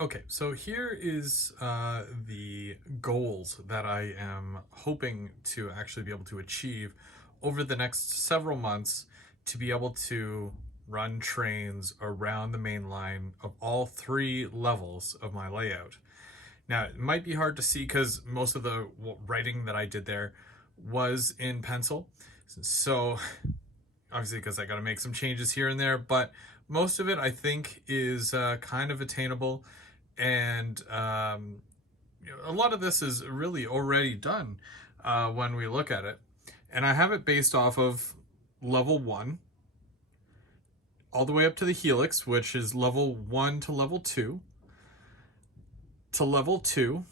Okay, so here is the goals that I am hoping to actually be able to achieve over the next several months to be able to run trains around the main line of all three levels of my layout. Now, it might be hard to see because most of the writing that I did there was in pencil. So, obviously, because I got to make some changes here and there, but most of it I think is kind of attainable. And a lot of this is really already done when we look at it. And I have it based off of level 1 all the way up to the helix, which is level 1 to level 2, to level 2,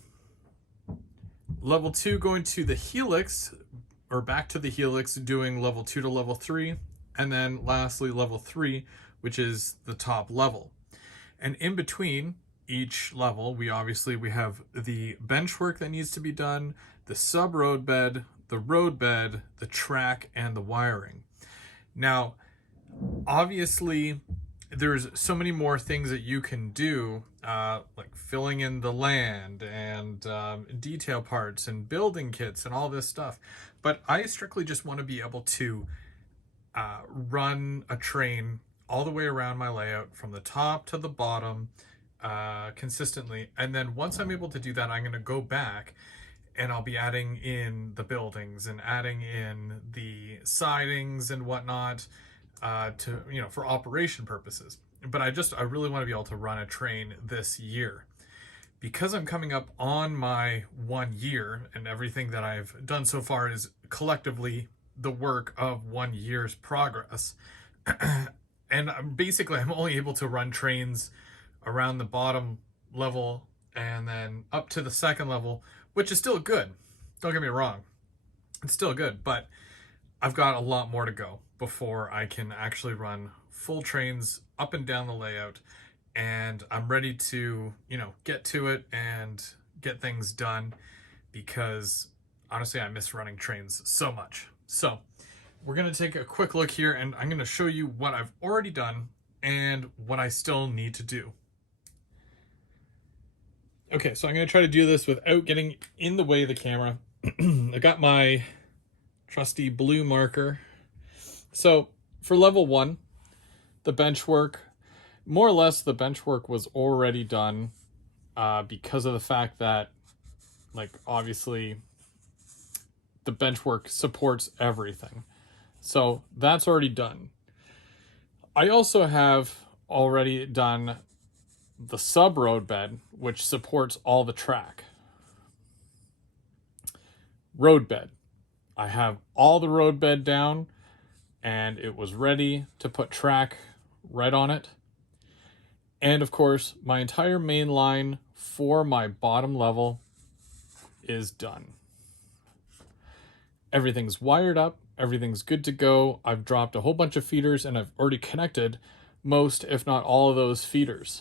level 2 going to the helix, or back to the helix, doing level 2 to level 3, and then lastly level 3, which is the top level. And in between each level, we have the bench work that needs to be done, the sub road bed, the track, and the wiring. Now, obviously, there's so many more things that you can do, like filling in the land and detail parts and building kits and all this stuff. But I strictly just want to be able to run a train all the way around my layout from the top to the bottom consistently. And then once I'm able to do that, I'm going to go back and I'll be adding in the buildings and adding in the sidings and whatnot to, for operation purposes. But I really want to be able to run a train this year. Because I'm coming up on my 1 year and everything that I've done so far is collectively the work of 1 year's progress. And basically, I'm only able to run trains around the bottom level and then up to the second level, which is still good. Don't get me wrong. It's still good, but I've got a lot more to go before I can actually run full trains up and down the layout. And I'm ready to, get to it and get things done because honestly, I miss running trains so much. So we're going to take a quick look here and I'm going to show you what I've already done and what I still need to do. Okay, so I'm going to try to do this without getting in the way of the camera. I got my trusty blue marker. So for level 1, the bench work, more or less the bench work was already done because of the fact that, obviously the bench work supports everything. So that's already done. I also have already done the sub road bed, which supports all the track. Road bed. I have all the road bed down and it was ready to put track right on it. And of course, my entire main line for my bottom level is done. Everything's wired up. Everything's good to go. I've dropped a whole bunch of feeders and I've already connected most, if not all of those feeders.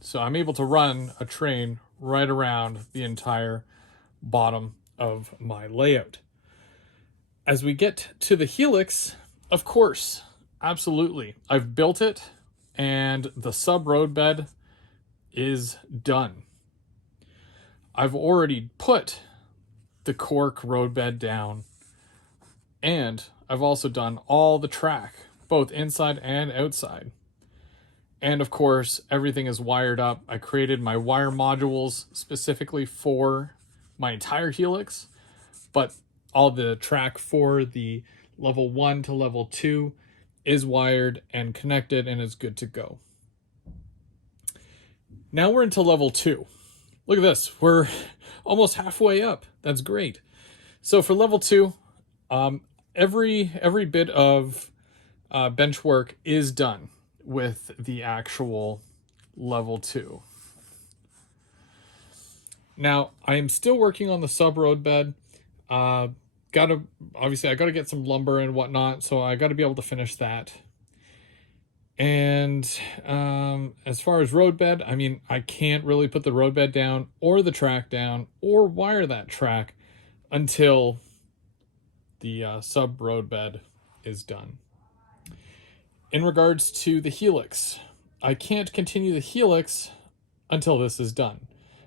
So I'm able to run a train right around the entire bottom of my layout. As we get to the helix, of course, absolutely. I've built it and the sub road bed is done. I've already put the cork road bed down and I've also done all the track, both inside and outside. And of course, everything is wired up. I created my wire modules specifically for my entire helix, but all the track for the level 1 to level 2 is wired and connected and is good to go. Now we're into level 2. Look at this. We're almost halfway up. That's great. So for level 2, every bit of bench work is done with the actual level 2. Now, I am still working on the sub road bed. I gotta get some lumber and whatnot, so I gotta be able to finish that. And as far as road bed, I can't really put the road bed down or the track down or wire that track until the sub road bed is done. In regards to the helix, I can't continue the helix until this is done.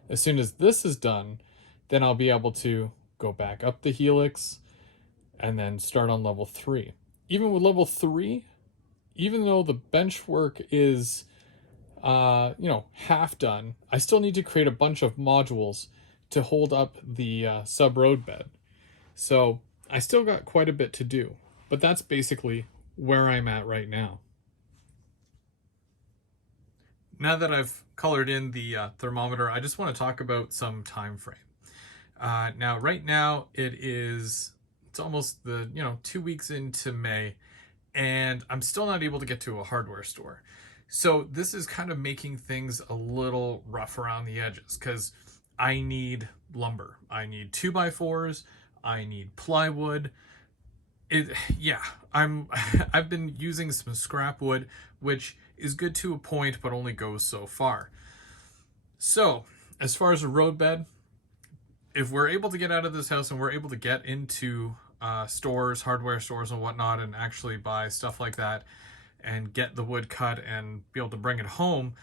As soon as this is done, then I'll be able to go back up the helix and then start on level 3. Even with level 3, even though the bench work is half done, I still need to create a bunch of modules to hold up the sub road bed. So I still got quite a bit to do, but that's basically where I'm at right now. Now that I've colored in the thermometer, I just want to talk about some time frame. Now, right now it's almost 2 weeks into May, and I'm still not able to get to a hardware store. So this is kind of making things a little rough around the edges because I need lumber. I need 2x4s. I need plywood. I've been using some scrap wood, which is good to a point, but only goes so far. So as far as a road bed, if we're able to get out of this house and we're able to get into stores, hardware stores and whatnot, and actually buy stuff like that and get the wood cut and be able to bring it home,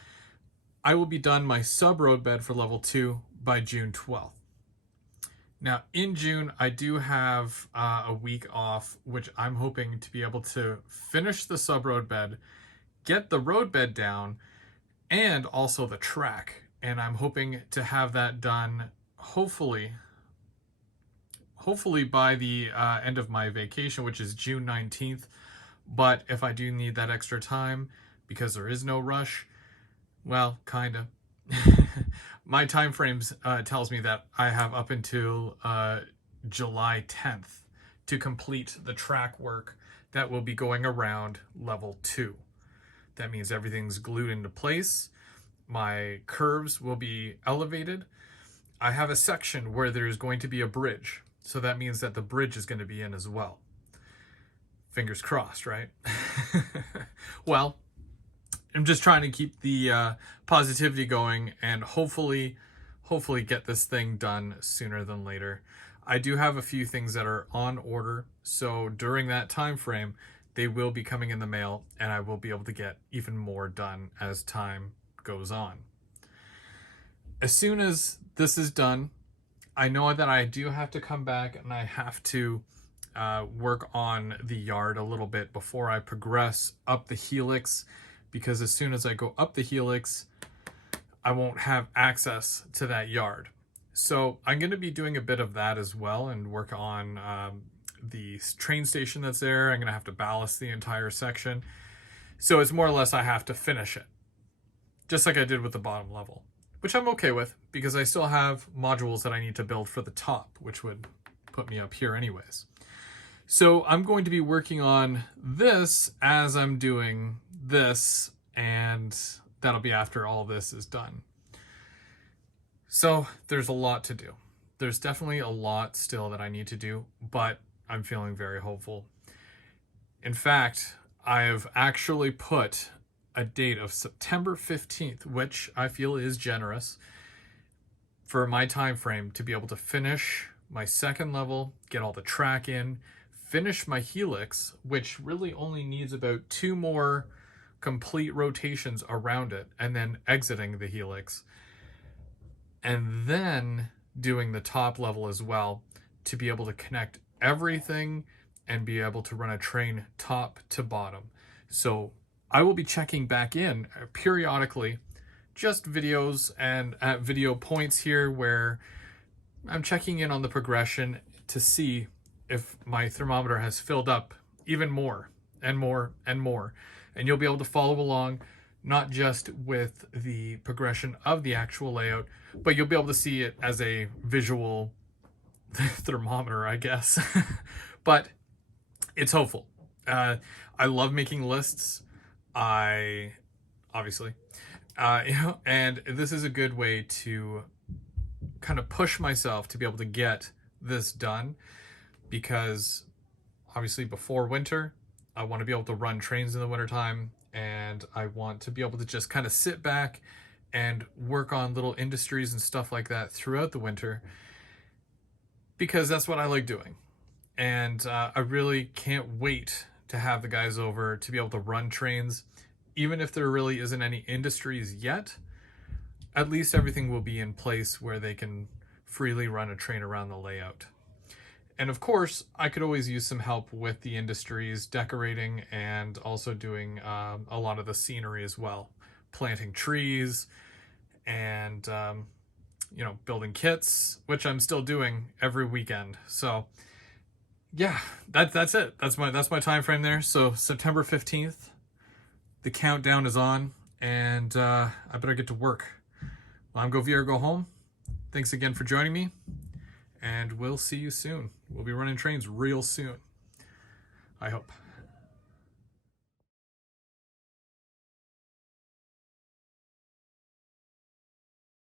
I will be done my sub road bed for level 2 by June 12th. Now in June, I do have a week off, which I'm hoping to be able to finish the sub road bed, get the road bed down, and also the track. And I'm hoping to have that done hopefully by the end of my vacation, which is June 19th. But if I do need that extra time, because there is no rush, well, kinda. My time frames tells me that I have up until July 10th to complete the track work that will be going around level 2. That means everything's glued into place. My curves will be elevated. I have a section where there's going to be a bridge. So that means that the bridge is going to be in as well. Fingers crossed, right? Well, I'm just trying to keep the positivity going and hopefully get this thing done sooner than later. I do have a few things that are on order, so during that time frame, they will be coming in the mail, and I will be able to get even more done as time goes on. As soon as this is done, I know that I do have to come back and I have to work on the yard a little bit before I progress up the helix, because as soon as I go up the helix, I won't have access to that yard. So I'm going to be doing a bit of that as well and work on the train station that's there. I'm going to have to ballast the entire section. So it's more or less I have to finish it, just like I did with the bottom level, which I'm okay with because I still have modules that I need to build for the top, which would put me up here anyways. So I'm going to be working on this as I'm doing this, and that'll be after all this is done. So there's a lot to do. There's definitely a lot still that I need to do, but I'm feeling very hopeful. In fact, I have actually put a date of September 15th, which I feel is generous for my time frame to be able to finish my second level, get all the track in, finish my helix, which really only needs about 2 more complete rotations around it, and then exiting the helix, and then doing the top level as well to be able to connect everything and be able to run a train top to bottom. So I will be checking back in periodically, just videos and at video points here where I'm checking in on the progression to see if my thermometer has filled up even more and more and more. And you'll be able to follow along, not just with the progression of the actual layout, but you'll be able to see it as a visual thermometer, I guess. But it's hopeful. I love making lists. Obviously, and this is a good way to kind of push myself to be able to get this done, because obviously before winter, I want to be able to run trains in the wintertime, and I want to be able to just kind of sit back and work on little industries and stuff like that throughout the winter, because that's what I like doing. And I really can't wait to have the guys over to be able to run trains, even if there really isn't any industries yet. at least everything will be in place where they can freely run a train around the layout. And of course, I could always use some help with the industries, decorating, and also doing a lot of the scenery as well, planting trees and building kits, which I'm still doing every weekend. So yeah, that's it. That's my time frame there. So September 15th, the countdown is on, and I better get to work. Well, I'm Go Vieira, Go Home. Thanks again for joining me, and we'll see you soon. We'll be running trains real soon, I hope.